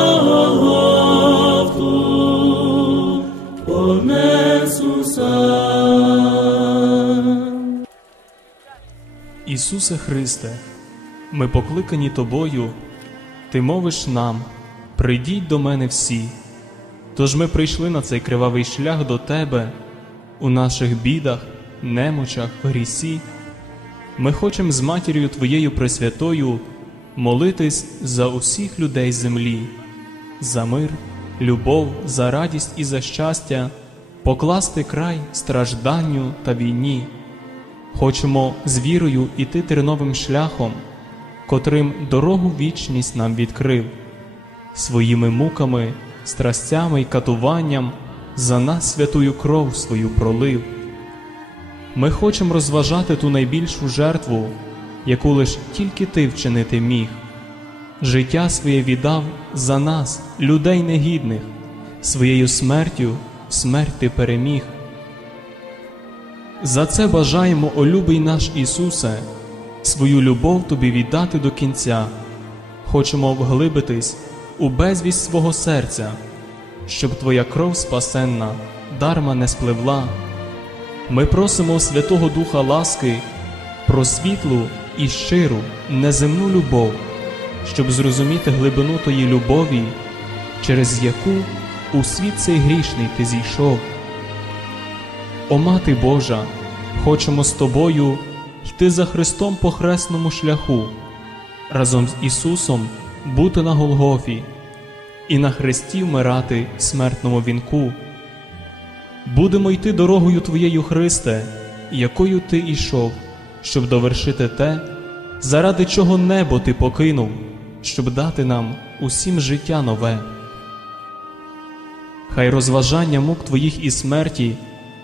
на Голгофу. Ісусе Христе, ми покликані Тобою, Ти мовиш нам, прийдіть до мене всі. Тож ми прийшли на цей кривавий шлях до Тебе, у наших бідах, немочах, грісі. Ми хочемо з матір'ю Твоєю Пресвятою молитись за усіх людей землі, за мир, любов, за радість і за щастя, покласти край стражданню та війні. Хочемо з вірою іти терновим шляхом, котрим дорогу вічність нам відкрив, своїми муками, страстями й катуванням за нас святую кров свою пролив. Ми хочемо розважати ту найбільшу жертву, яку лиш тільки ти вчинити міг. Життя своє віддав за нас, людей негідних, своєю смертю смерть ти переміг. За це бажаємо, о любий наш Ісусе, свою любов Тобі віддати до кінця. Хочемо вглибитись у безвість свого серця, щоб Твоя кров спасенна дарма не спливла. Ми просимо Святого Духа ласки про світлу і щиру, неземну любов, щоб зрозуміти глибину тої любові, через яку у світ цей грішний ти зійшов. О Мати Божа, хочемо з тобою йти за Христом по хресному шляху, разом з Ісусом бути на Голгофі і на хресті вмирати в смертному вінку. Будемо йти дорогою Твоєю Христе, якою Ти ішов, щоб довершити те, заради чого небо Ти покинув, щоб дати нам усім життя нове. Хай розважання мук Твоїх і смерті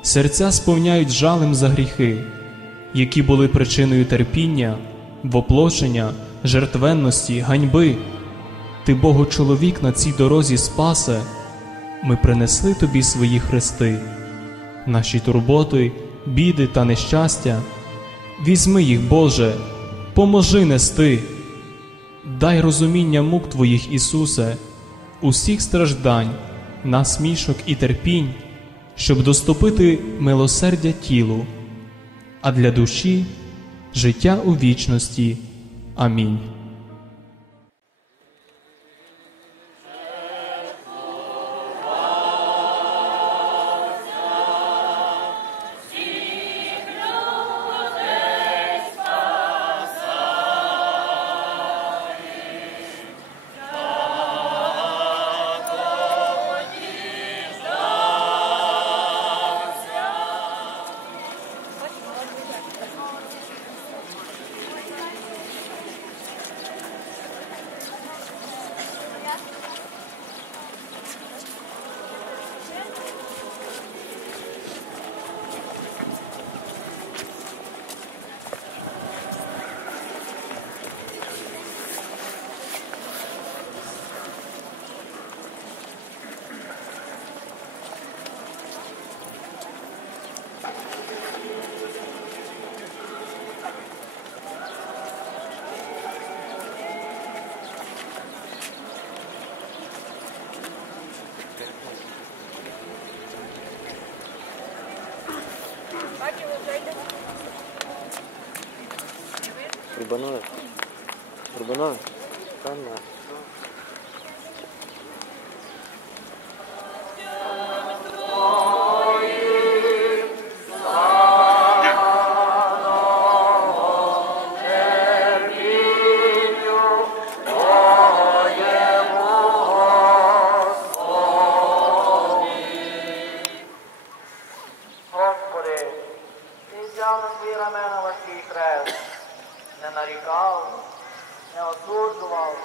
серця сповняють жалем за гріхи, які були причиною терпіння, воплощення, жертвенності, ганьби. Ти, Богочоловік, на цій дорозі спасе, ми принесли Тобі свої хрести, наші турботи, біди та нещастя. Візьми їх, Боже, поможи нести, дай розуміння мук Твоїх, Ісусе, усіх страждань, насмішок і терпінь, щоб доступити милосердя тілу, а для душі життя у вічності. Амінь. Рубанове. Рубанове. Там на. Осуджував,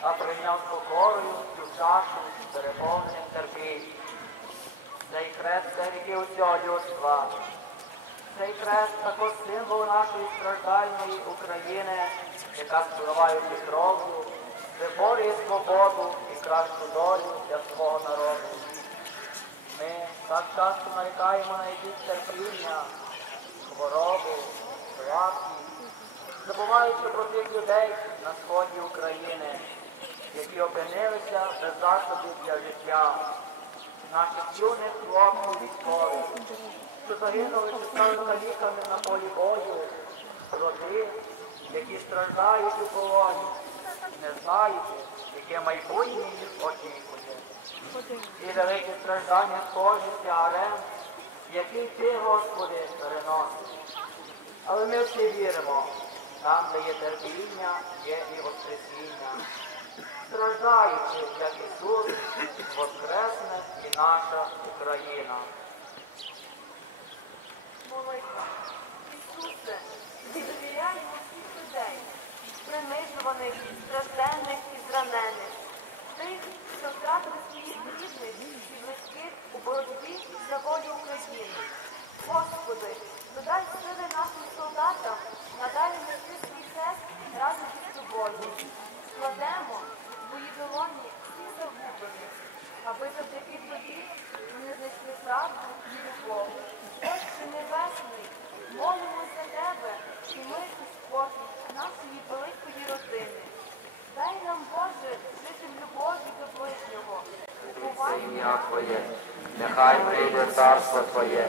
а прийняв покорою цю чашу з переповненим. Цей хрест це ріки усього людства. Цей хрест також символ нашої страждальної України, яка спливаючи кров'ю, виборює свободу і кращу долю для свого народу. Ми так часто нарікаємо на якісь терпіння, хворобу, слабкість, забуваючи про тих людей на сході України, які опинилися без засобів для життя, наших юних хлопців військових, що загинули чи стали каліками на полі бою, роди, які страждають у полоні, не знаючи, яке майбутнє їх очікує і велике страждання схожих тягарем, який ти, Господи, переносиш. Але ми всі віримо, там, де є терпіння, є і воскресіння. Страждаючи, як Ісус, воскресне і наша Україна. Молитва. Ісусе, довіряємо всіх людей, принижуваних, стражденних і зранених, тих, що втратили своїх рідних і близьких у боротьбі за волю України. Господи, додай сили нашим солдатам надалі нести свій хрест разом із тобою. Складемо в твої долоні всі загублені, аби завдяки тобі вони знайшли правду і любов. Отче Небесний, молимося тебе і мир і спокій нашої великої родини. Дай нам, Боже, жити в любові до ближнього. Бувай ім'я Твоє, нехай прийде царство Твоє,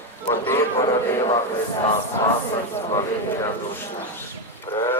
potem porodeva Hrista, spasa in zbavitvena duša. Pre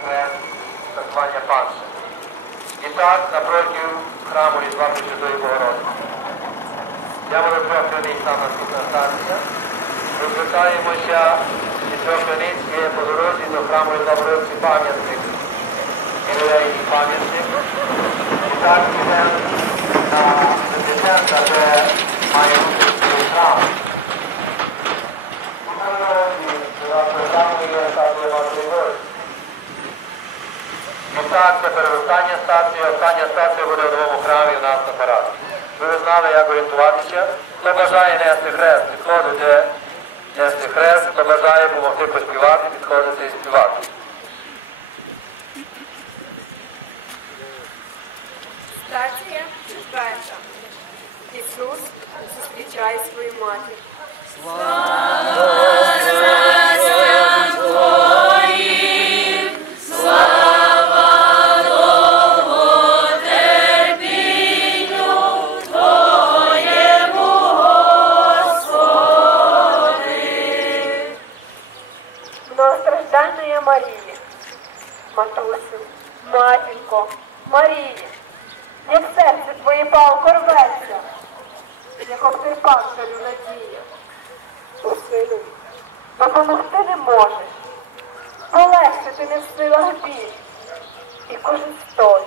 є хрест так звання Панша. І так, напроти храму Різдва Пресвятої Богородиці. Я буду трьох криниць там наступна станція. Розвертаємося і трьох криниць є по дорозі до храму Різдва Богородиці пам'ятник. Ілеїний пам'ятник. І так йдемо на Святиченка, де має бути свій храм. Тут на дорозі, там є статуя Матері Божої. І так, станції, остання станція буде в новому храмі у нас на параді. Ви знали, як орієнтуватися. Це бажає не хрест, матінко, Марії, як серце твоє палко рветься, як обтерпав жалю надія. Усилю, допомогти не можеш, полегшити не в силах біль. І кожен столь,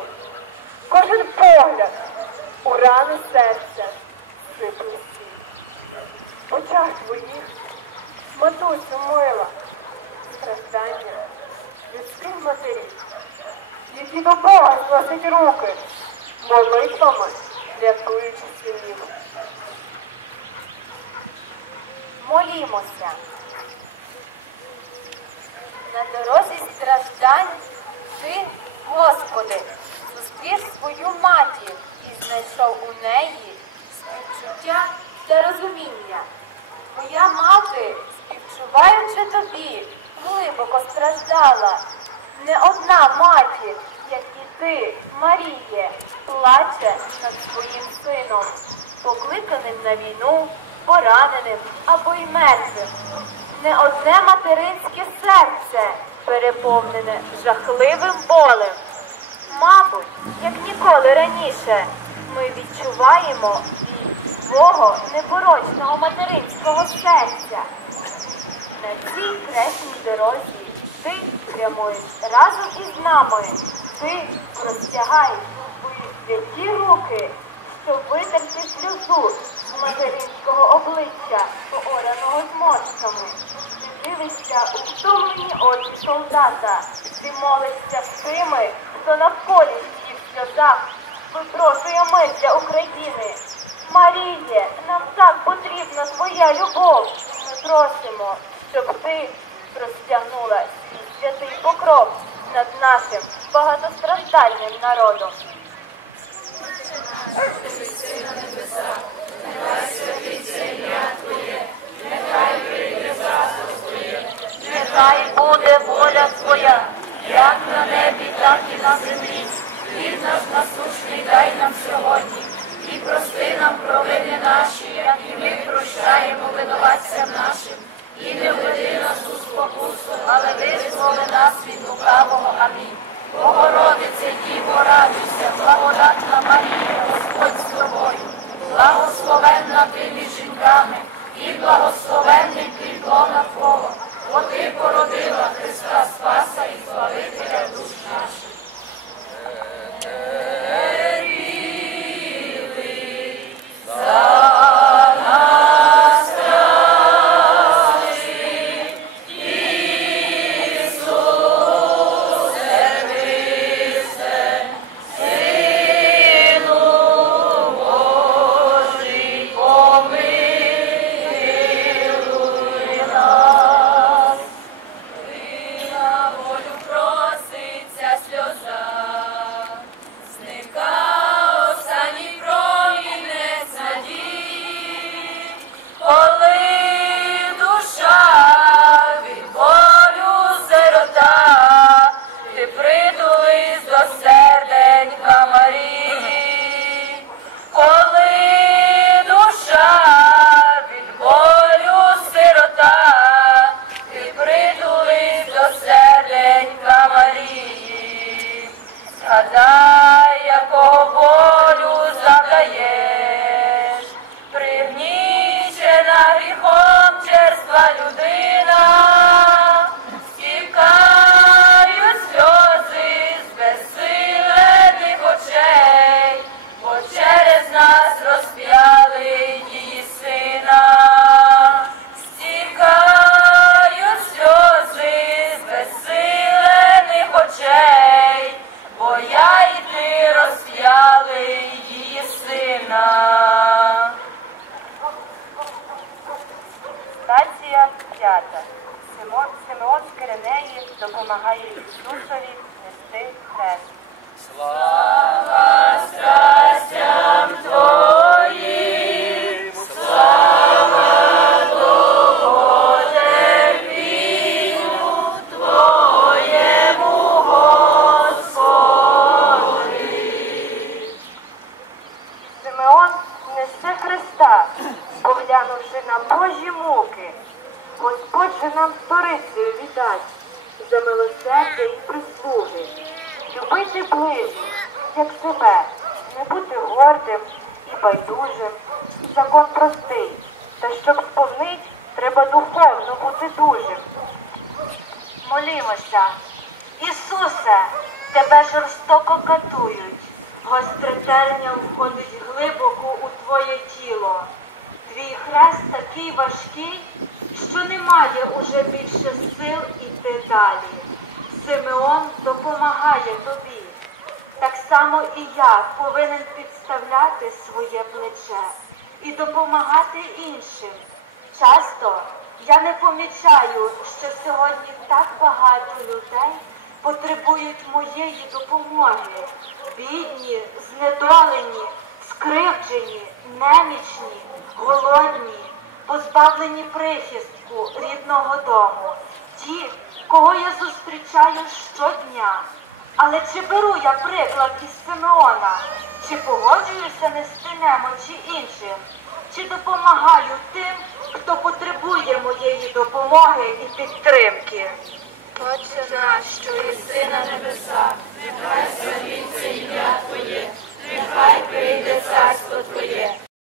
кожен погляд у рани серця сипле. В очах твоїх, матусю мила, страждання людських матерів, які до Бога зносять руки, молитвами рятуючи синів. Молімося. На дорозі страждань ти, Господи, зустрів свою матір і знайшов у неї співчуття та розуміння. Моя мати, співчуваючи тобі, глибоко страждала. Не одна матір, як і ти, Маріє, плаче над своїм сином, покликаним на війну, пораненим або й мертвим. Не одне материнське серце переповнене жахливим болем. Мабуть, як ніколи раніше, ми відчуваємо біль свого непорочного материнського серця. На цій хресній дорозі ти прямуєш разом із нами. Ти простягаєш свої святі руки, щоб витерти сльозу з материнського обличчя, поораного зморшками. Ти дивишся у втомлені очі солдата. Ти молишся з тими, хто навколі всіх сльозах випрошує мир для України. Маріє, нам так потрібна твоя любов. Ми просимо, щоб ти розтягнула свій святий покров над нашим багатостраждальним народом. Нехай буде воля твоя, як на небі, так і на землі. Хліб наш насущний дай нам сьогодні, і прости нам провини наші, як і ми прощаємо винуватцям нашим. І не введи нас у спокусу, але визволи нас від лукавого. Амінь. Богородице, Діво, радуйся, благодатна Марія, Господь з тобою, благословенна ти між жінками, і благословенний плідлона Твого, бо ти породила Христа Спаса і Славителя допомагає Ісусові нести хрест. Слава! Байдужим. Закон простий, та щоб сповнить, треба духовно бути дужим. Молімося. Ісусе, тебе жорстоко катують. Гостре терня входить глибоко у твоє тіло. Твій хрест такий важкий, що немає уже більше сил іти далі. Симеон допомагає тобі. Само і я повинен підставляти своє плече і допомагати іншим. Часто я не помічаю, що сьогодні так багато людей потребують моєї допомоги. Бідні, знедолені, скривджені, немічні, голодні, позбавлені прихистку рідного дому. Ті, кого я зустрічаю щодня. Але чи беру я приклад із Симеона? Чи погоджуюся не з нести чи іншим? Чи допомагаю тим, хто потребує моєї допомоги і підтримки? Отче наш, що єси на небесах, нехай святиться ім'я Твоє, нехай прийде царство Твоє.